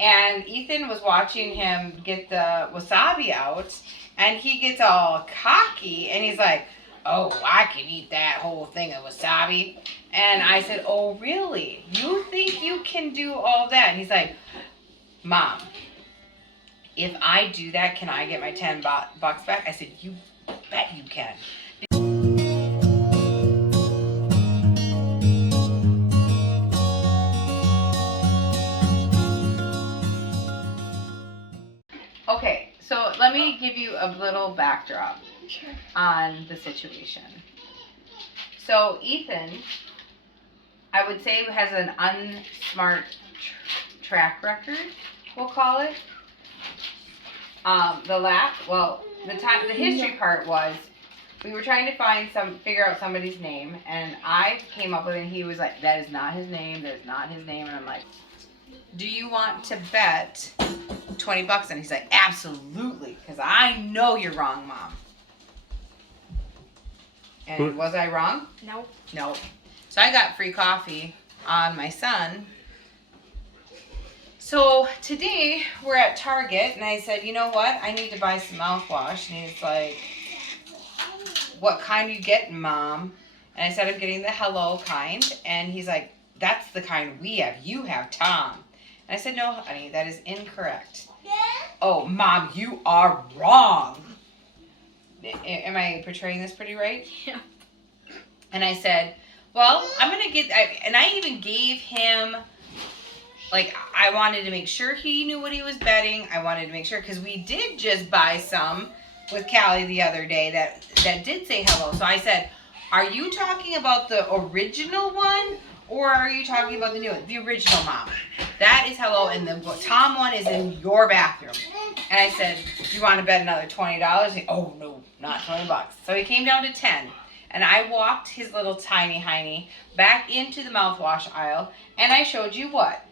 And Ethan was watching him get the wasabi out, and he gets all cocky, and he's like, "Oh, I can eat that whole thing of wasabi." And I said, "Oh, really? You think you can do all that?" And he's like, "Mom, if I do that, can I get my $10 back?" I said, "You bet you can." Okay, so let me give you a little backdrop on the situation. So Ethan, I would say, has an unsmart track record, we'll call it. The history part was we were trying to figure out somebody's name, and I came up with it, and he was like, "That is not his name, that is not his name," and I'm like, "Do you want to bet $20?" And he's like, "Absolutely, because I know you're wrong, Mom." And was I wrong? No. No. So I got free coffee on my son. So today we're at Target, and I said, "You know what? I need to buy some mouthwash." And he's like, "What kind are you getting, Mom?" And I said, "I'm getting the Hello kind." And he's like, "That's the kind we have. You have Tom." And I said, "No, honey, that is incorrect." "Oh, Mom, you are wrong." Am I portraying this pretty right? Yeah. And I said, "Well, I'm going to get," and I even gave him, like, I wanted to make sure he knew what he was betting. I wanted to make sure, because we did just buy some with Callie the other day that did say hello. So I said, "Are you talking about the original one, or are you talking about the new one?" "The original, Mom. That is hello, and the Tom one is in your bathroom." And I said, "Do you want to bet another $20? He, "Oh, no, not $20. So he came down to 10. And I walked his little tiny hiney back into the mouthwash aisle, and I showed you what?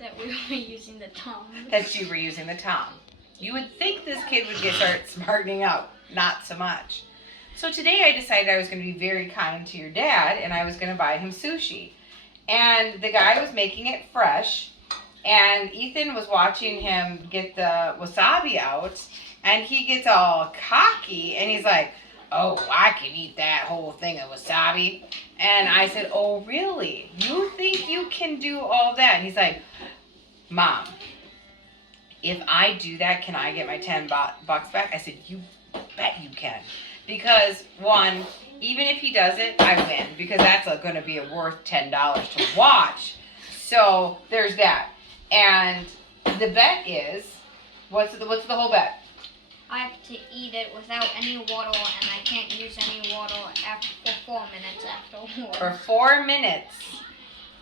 That we were using the Tom. That you were using the Tom. You would think this kid would start smartening up. Not so much. So today I decided I was going to be very kind to your dad, and I was going to buy him sushi. And the guy was making it fresh, and Ethan was watching him get the wasabi out, and he gets all cocky, and he's like, "Oh, I can eat that whole thing of wasabi." And I said, "Oh, really? You think you can do all that?" And he's like, "Mom, if I do that, can I get my $10 back?" I said, "You bet you can." Because, one, even if he does it, I win. Because that's going to be worth $10 to watch. So, there's that. And the bet is, what's the whole bet? I have to eat it without any water, and I can't use any water for 4 minutes afterwards. For 4 minutes,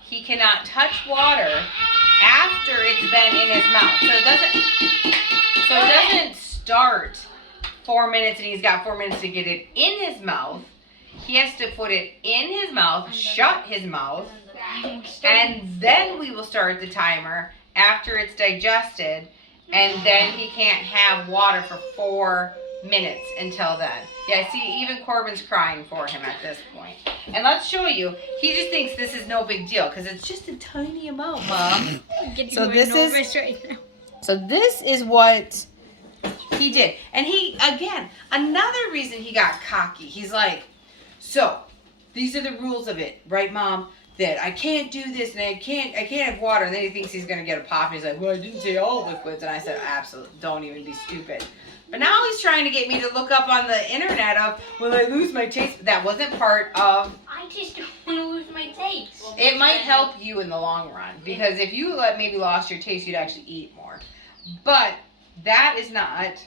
he cannot touch water after it's been in his mouth. So it doesn't start 4 minutes and he's got 4 minutes to get it in his mouth. He has to put it in his mouth, shut his mouth, and then we will start the timer after it's digested. And then he can't have water for 4 minutes until then. Yeah, see, even Corbin's crying for him at this point. And let's show you. He just thinks this is no big deal because it's just a tiny amount, Mom. So this is what he did. And he, again, another reason he got cocky. He's like, "So, these are the rules of it, right, Mom? That I can't do this and I can't have water." And then he thinks he's going to get a pop, and he's like, "Well, I didn't say all liquids." And I said, "Absolutely, don't even be stupid." But now he's trying to get me to look up on the internet of, "Will I lose my taste?" That wasn't part of... I just don't want to lose my taste. It might help you in the long run, because if you maybe lost your taste, you'd actually eat more. But that is not...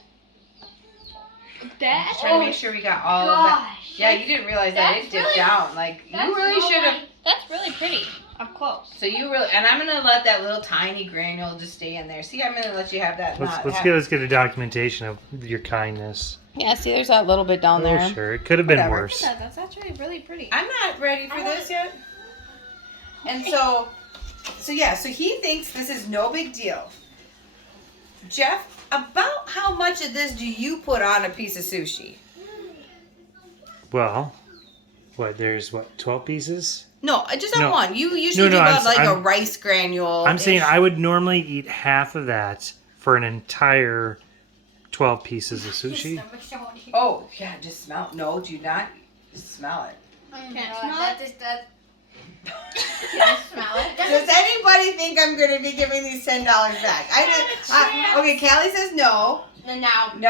That? Just trying to make sure we got all of that. Yeah, you didn't realize that it dipped down. Like, you really should have... That's really pretty. Up close. So you really... And I'm going to let that little tiny granule just stay in there. See, I'm going to let you have that. Let's get a documentation of your kindness. Yeah, see, there's that little bit down there. Oh, sure. It could have been worse. That's actually really pretty. I'm not ready for this yet. And so he thinks this is no big deal. Jeff, about how much of this do you put on a piece of sushi? Well, there's 12 pieces? No, just on No. one. You usually No, do I'm- a I'm- rice granule. I'm saying I would normally eat half of that for an entire 12 pieces of sushi. Oh, yeah, just smell. No, do not smell it. Can't smell that just does. Can I smell it? Does anybody think I'm going to be giving these $10 back? Okay, Callie says no. And now, No,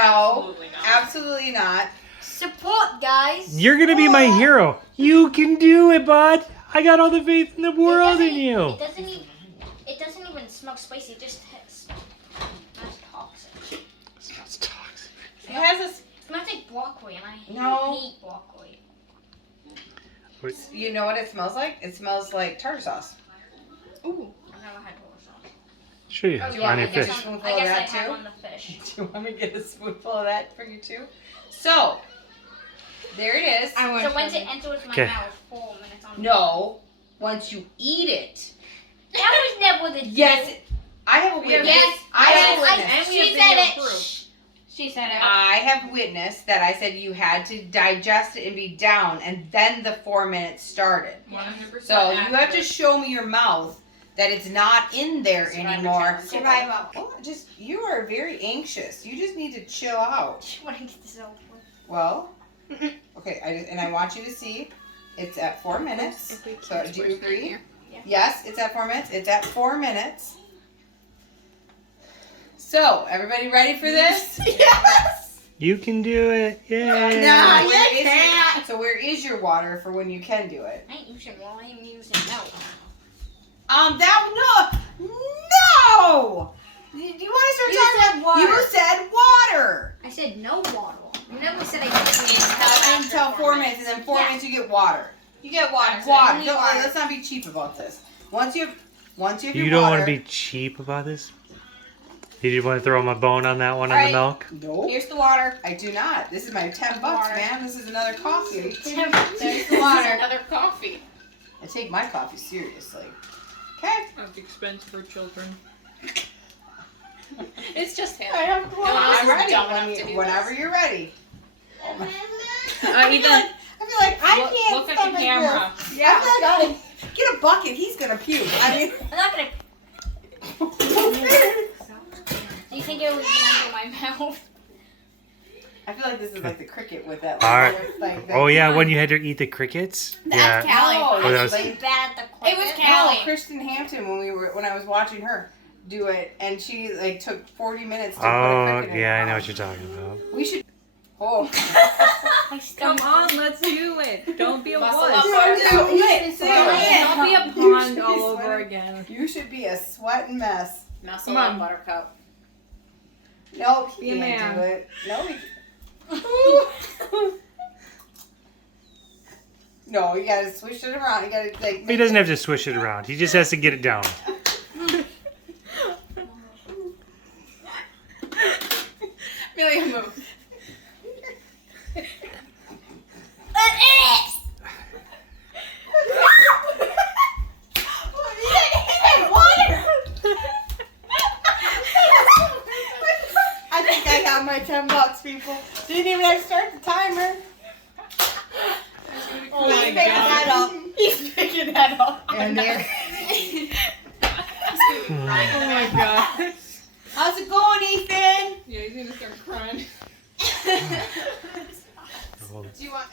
absolutely not. absolutely not. Support, guys. You're gonna be my hero. You can do it, bud. I got all the faith in the world in you. It doesn't even smell spicy. It just smells toxic. Smells toxic. It has It smells like broccoli, and I No. hate broccoli. you know what it smells like? It smells like tartar sauce. Ooh, I've never had tortoise sauce. Sure you Oh, have. yeah, On your I guess fish. I Spoonful of that, had too? on the fish. Do you want me to get a spoonful of that for you too? So, there it is. I want So once it enters my Okay. mouth, 4 minutes on. No, once you eat it. That was never the. Yes, I have a witness. Yes, I have a yes, witness. and we have She said video it. proof. She said it. I have witnessed that I said you had to digest it and be down, and then the 4 minutes started. 100% So you have to accurate. show me your mouth that it's not in there Survivor anymore. challenge. Survival. Well, you are very anxious. You just need to chill out. What is this over? Well, okay, I want you to see. It's at 4 minutes. If we So keep do you switching agree? here. Yes, it's at 4 minutes. It's at 4 minutes. So, everybody ready for this? Yes. You can do it. Yay. Nah, you Where is your- can't. so where is your water for when you can do it? I ain't using water. I'm using milk. No! You want to start You talking said about? water. You said water. I said no water. You never said I didn't Until 4 minutes, and then 4 Yeah. minutes you get water. You get water. Water. only Don't- water. Let's not be cheap about this. Once you have You your don't water, want to be cheap about this? Did you want to throw my bone on that one on Alright. the milk? No, Here's the water. I do not. This is my $10, Water. man. This is another coffee. There's the water. Another coffee. I take my coffee seriously. Okay. That's expensive for children. It's just him. I'm No one else is ready. dumb enough to do Whenever this. you're ready. Ethan, I feel like I look, can't look at the stomach camera. this. Yeah. I feel like, get a bucket. He's gonna puke. I mean. I'm not gonna. Do you think it was gonna go my mouth? I feel like this is like the cricket with that. All right. Like Oh yeah, when you had to eat the crickets? That's Yeah. Callie. No, Oh, that it's was- like, Bad at the It was cricket. Callie. no, Kristen Hampton when I was watching her do it, and she like took 40 minutes to put a Oh cricket in yeah, her I know mouth. what you're talking about. We should. Oh. My Come stomach. on, let's do it. Don't be a Muscle wuss. up. Don't be a You pond should be all over sweating. again. You should be a sweating mess. Muscle Come up, on. Buttercup. Nope, Be he a can't man. do it. No, no, you gotta swish it around. You gotta like. He doesn't have to swish it around. He just has to get it down. Amelia, move. I think I got my $10, people. Didn't even have to start the timer. Oh He's my picking god. that up. He's picking that up. And there. Oh my god. How's it going, Ethan? Yeah, he's gonna start crying. Do you want?